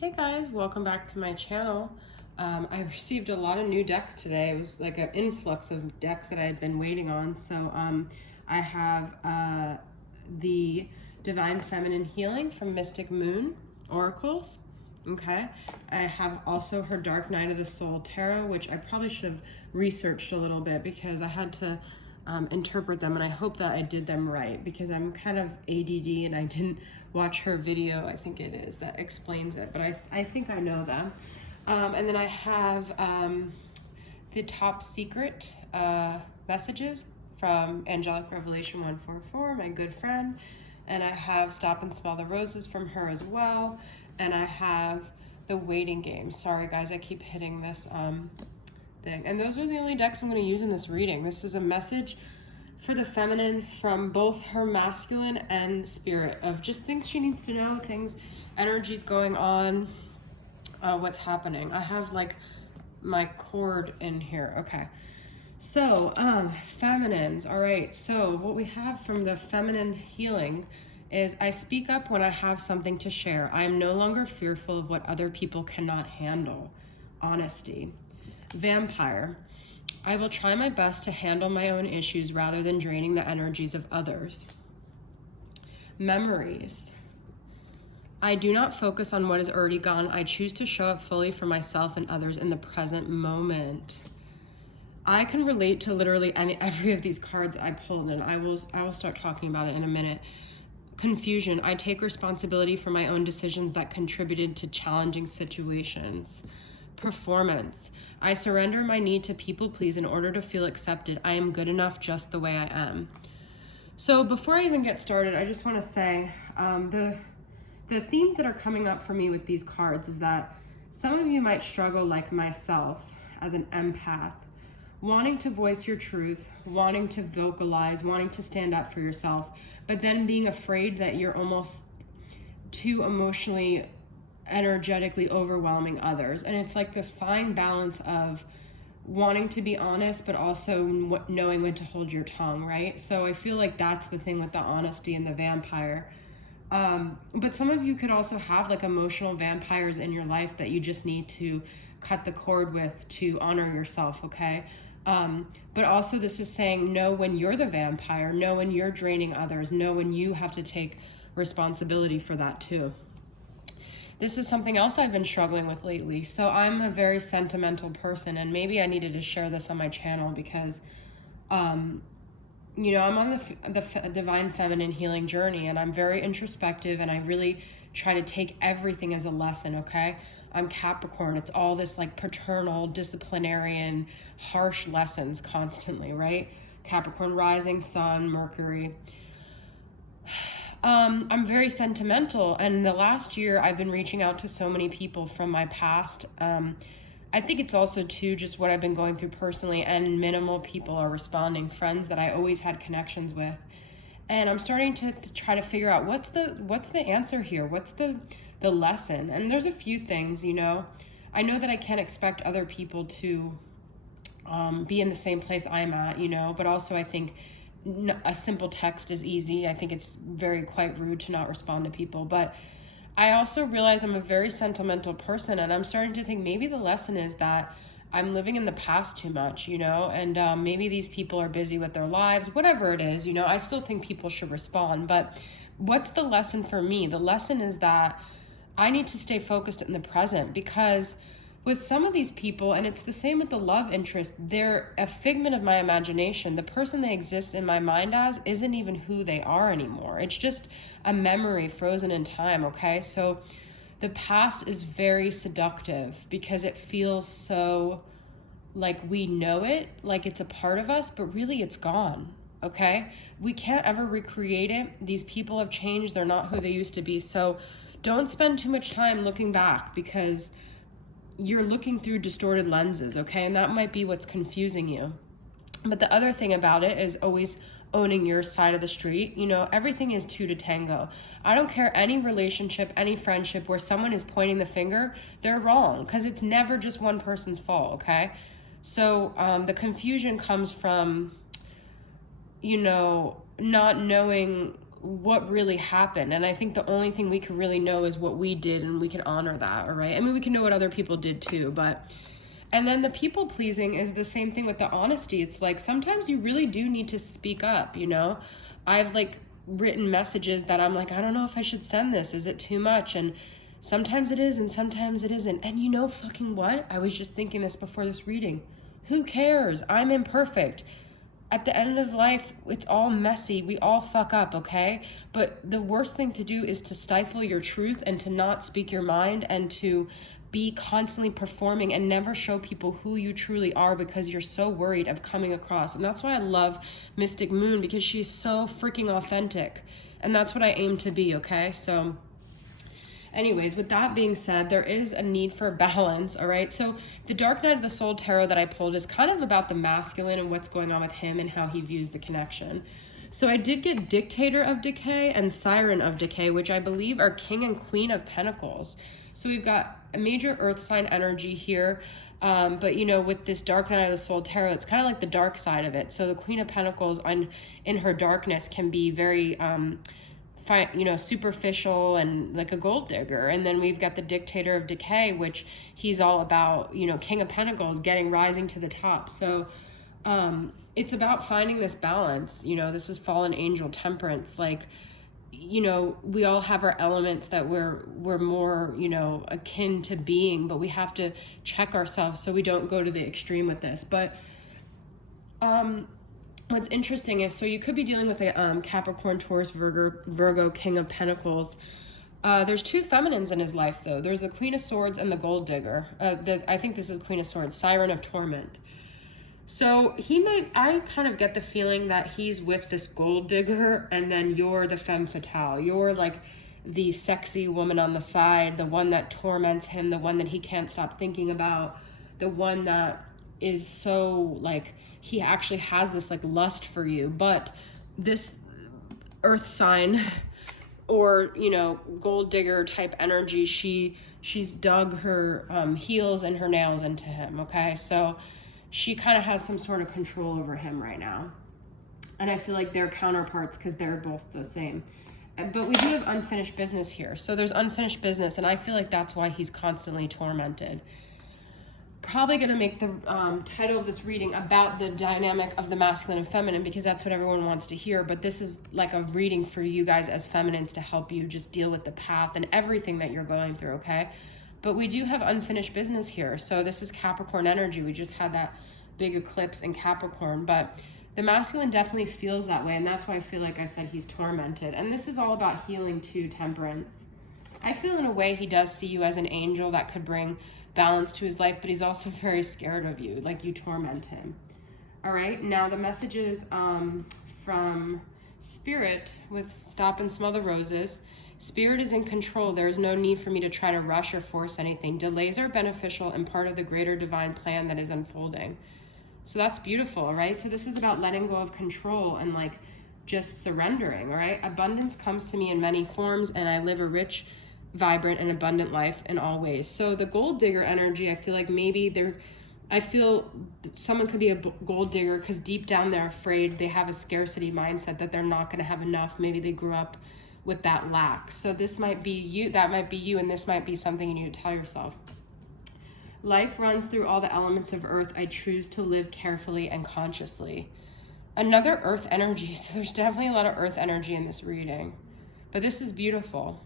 Hey guys, welcome back to my channel. I received a lot of new decks today. It was like an influx of decks that I had been waiting on. So I have the Divine Feminine Healing from Mystic Moon Oracles. Okay. I have also her Dark Night of the Soul Tarot, which I probably should have researched a little bit because I had to interpret them, and I hope that I did them right because I'm kind of ADD and I didn't watch her video, I think it is, that explains it, but I think I know them. And then I have the Top Secret messages from Angelic Revelation 144, my good friend, and I have Stop and Smell the Roses from her as well, and I have the Waiting Game. Sorry guys, I keep hitting this thing. And those are the only decks I'm going to use in this reading. This is a message for the feminine from both her masculine and spirit, of just things she needs to know, things, energies going on, what's happening. I have like my cord in here. Okay. So, feminines. All right. So what we have from the feminine healing is I speak up when I have something to share. I am no longer fearful of what other people cannot handle. Honesty. Vampire. I will try my best to handle my own issues rather than draining the energies of others. Memories. I do not focus on what is already gone. I choose to show up fully for myself and others in the present moment. I can relate to literally every of these cards I pulled, and I will start talking about it in a minute. Confusion. I take responsibility for my own decisions that contributed to challenging situations. Performance. I surrender my need to people please in order to feel accepted. I am good enough just the way I am. So before I even get started, I just want to say the themes that are coming up for me with these cards is that some of you might struggle like myself as an empath, wanting to voice your truth, wanting to vocalize, wanting to stand up for yourself, but then being afraid that you're almost too emotionally energetically overwhelming others. And it's like this fine balance of wanting to be honest but also knowing when to hold your tongue, right? So I feel like that's the thing with the honesty and the vampire. But some of you could also have like emotional vampires in your life that you just need to cut the cord with to honor yourself, okay? But also this is saying know when you're the vampire, know when you're draining others, know when you have to take responsibility for that too. This is something else I've been struggling with lately. So I'm a very sentimental person, and maybe I needed to share this on my channel because, you know, I'm on the divine feminine healing journey, and I'm very introspective, and I really try to take everything as a lesson, okay? I'm Capricorn. It's all this like paternal, disciplinarian, harsh lessons constantly, right? Capricorn rising, sun, Mercury. I'm very sentimental, and the last year I've been reaching out to so many people from my past. I think it's also too just what I've been going through personally, and minimal people are responding, friends that I always had connections with. And I'm starting to try to figure out what's the answer here? What's the lesson? And there's a few things, you know. I know that I can't expect other people to be in the same place I'm at, you know, but also I think a simple text is easy. I think it's quite rude to not respond to people. But I also realize I'm a very sentimental person, and I'm starting to think maybe the lesson is that I'm living in the past too much, you know, and maybe these people are busy with their lives, whatever it is, you know. I still think people should respond, but what's the lesson for me? The lesson is that I need to stay focused in the present, because with some of these people, and it's the same with the love interest, they're a figment of my imagination. The person they exist in my mind as isn't even who they are anymore. It's just a memory frozen in time, okay? So the past is very seductive because it feels so like we know it, like it's a part of us, but really it's gone, okay? We can't ever recreate it. These people have changed. They're not who they used to be. So don't spend too much time looking back, because you're looking through distorted lenses, okay? And that might be what's confusing you. But the other thing about it is always owning your side of the street. You know, everything is two to tango. I don't care any relationship, any friendship where someone is pointing the finger, they're wrong, because it's never just one person's fault, okay? So the confusion comes from, you know, not knowing what really happened. And I think the only thing we can really know is what we did, and we can honor that, all right? I mean, we can know what other people did too, but... And then the people pleasing is the same thing with the honesty. It's like, sometimes you really do need to speak up, you know? I've like written messages that I'm like, I don't know if I should send this. Is it too much? And sometimes it is, and sometimes it isn't. And you know fucking what? I was just thinking this before this reading. Who cares? I'm imperfect. At the end of life, it's all messy. We all fuck up, okay? But the worst thing to do is to stifle your truth and to not speak your mind and to be constantly performing and never show people who you truly are because you're so worried of coming across. And that's why I love Mystic Moon, because she's so freaking authentic. And that's what I aim to be, okay? So anyways, with that being said, there is a need for balance, all right? So the Dark Night of the Soul Tarot that I pulled is kind of about the masculine and what's going on with him and how he views the connection. So I did get Dictator of Decay and Siren of Decay, which I believe are King and Queen of Pentacles. So we've got a major earth sign energy here. But, you know, with this Dark Night of the Soul Tarot, it's kind of like the dark side of it. So the Queen of Pentacles in her darkness can be very, you know, superficial and like a gold digger. And then we've got the Dictator of Decay, which he's all about, you know, King of Pentacles rising to the top. So it's about finding this balance. You know, this is fallen angel temperance. Like, you know, we all have our elements that we're more, you know, akin to being, but we have to check ourselves so we don't go to the extreme with this. But what's interesting is, so you could be dealing with a Capricorn, Taurus, Virgo, King of Pentacles. There's two feminines in his life, though. There's the Queen of Swords and the Gold Digger. I think this is Queen of Swords, Siren of Torment. So I kind of get the feeling that he's with this gold digger, and then you're the femme fatale. You're like the sexy woman on the side, the one that torments him, the one that he can't stop thinking about, the one that is so like, he actually has this like lust for you. But this earth sign or, you know, gold digger type energy, she's dug her heels and her nails into him, okay? So she kind of has some sort of control over him right now. And I feel like they're counterparts because they're both the same. But we do have unfinished business here. So there's unfinished business, and I feel like that's why he's constantly tormented. Probably going to make the title of this reading about the dynamic of the masculine and feminine, because that's what everyone wants to hear. But this is like a reading for you guys as feminines to help you just deal with the path and everything that you're going through, okay? But we do have unfinished business here. So this is Capricorn energy. We just had that big eclipse in Capricorn. But the masculine definitely feels that way. And that's why I feel like I said he's tormented. And this is all about healing too, Temperance. I feel in a way he does see you as an angel that could bring balance to his life. But he's also very scared of you. Like you torment him. All right. Now the messages from Spirit with Stop and Smell the Roses. Spirit is in control. There is no need for me to try to rush or force anything. Delays are beneficial and part of the greater divine plan that is unfolding. So that's beautiful, right? So this is about letting go of control and like just surrendering, all right? Abundance comes to me in many forms, and I live a rich, vibrant, and abundant life in all ways. So the gold digger energy, I feel like maybe I feel someone could be a gold digger because deep down they're afraid. They have a scarcity mindset that they're not going to have enough. Maybe they grew up with that lack. So this might be you, that might be you, and this might be something you need to tell yourself. Life runs through all the elements of earth. I choose to live carefully and consciously. Another earth energy. So there's definitely a lot of earth energy in this reading, but this is beautiful.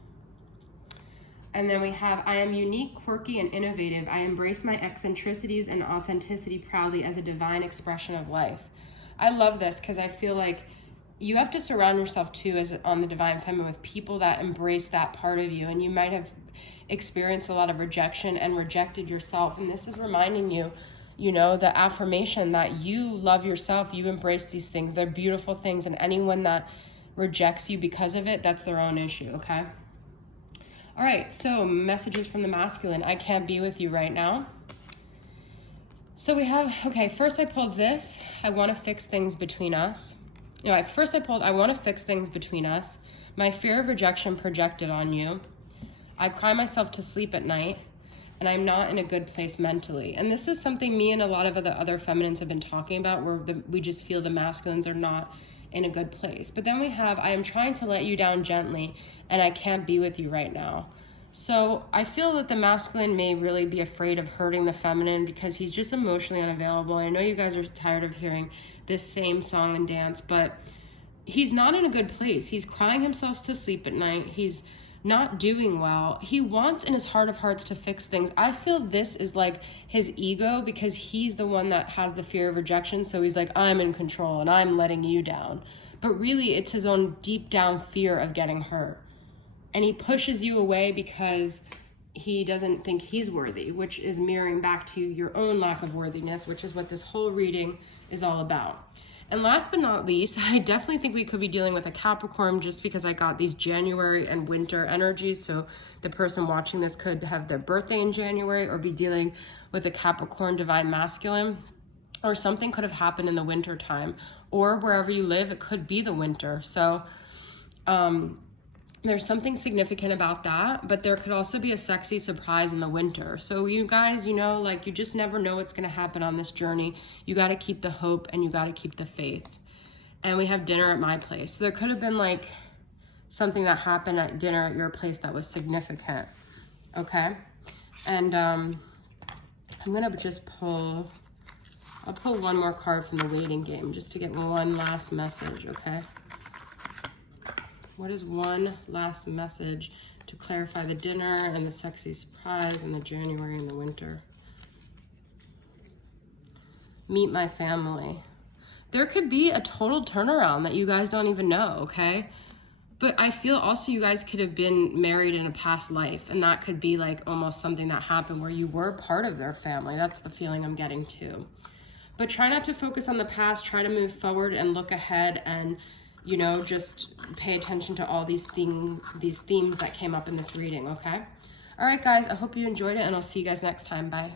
And then we have, I am unique, quirky, and innovative. I embrace my eccentricities and authenticity proudly as a divine expression of life. I love this because I feel like you have to surround yourself too, as on the Divine Feminine, with people that embrace that part of you. And you might have experienced a lot of rejection and rejected yourself. And this is reminding you, you know, the affirmation that you love yourself, you embrace these things. They're beautiful things. And anyone that rejects you because of it, that's their own issue, okay? All right, so messages from the masculine. I can't be with you right now. So we have, okay, first I pulled this. I want to fix things between us. First I pulled, I want to fix things between us. My fear of rejection projected on you. I cry myself to sleep at night, and I'm not in a good place mentally. And this is something me and a lot of the other feminines have been talking about, where we just feel the masculines are not in a good place. But then we have, I am trying to let you down gently and I can't be with you right now. So I feel that the masculine may really be afraid of hurting the feminine because he's just emotionally unavailable. I know you guys are tired of hearing this same song and dance, but he's not in a good place. He's crying himself to sleep at night. He's not doing well. He wants in his heart of hearts to fix things. I feel this is like his ego because he's the one that has the fear of rejection. So he's like, I'm in control and I'm letting you down. But really it's his own deep down fear of getting hurt. And he pushes you away because he doesn't think he's worthy, which is mirroring back to your own lack of worthiness, which is what this whole reading is all about. And last but not least, I definitely think we could be dealing with a Capricorn just because I got these January and winter energies. So the person watching this could have their birthday in January or be dealing with a Capricorn divine masculine, or something could have happened in the winter time, or wherever you live, it could be the winter. So there's something significant about that, but there could also be a sexy surprise in the winter. So you guys, you know, like you just never know what's going to happen on this journey. You got to keep the hope and you got to keep the faith. And we have dinner at my place. So there could have been like something that happened at dinner at your place that was significant. Okay. And I'm going to just I'll pull one more card from the waiting game just to get one last message. Okay. What is one last message to clarify the dinner and the sexy surprise and the January and the winter? Meet my family. There could be a total turnaround that you guys don't even know, okay? But I feel also you guys could have been married in a past life, and that could be like almost something that happened where you were part of their family. That's the feeling I'm getting too. But try not to focus on the past. Try to move forward and look ahead and, you know, just pay attention to all these themes that came up in this reading, okay? All right, guys, I hope you enjoyed it, and I'll see you guys next time. Bye.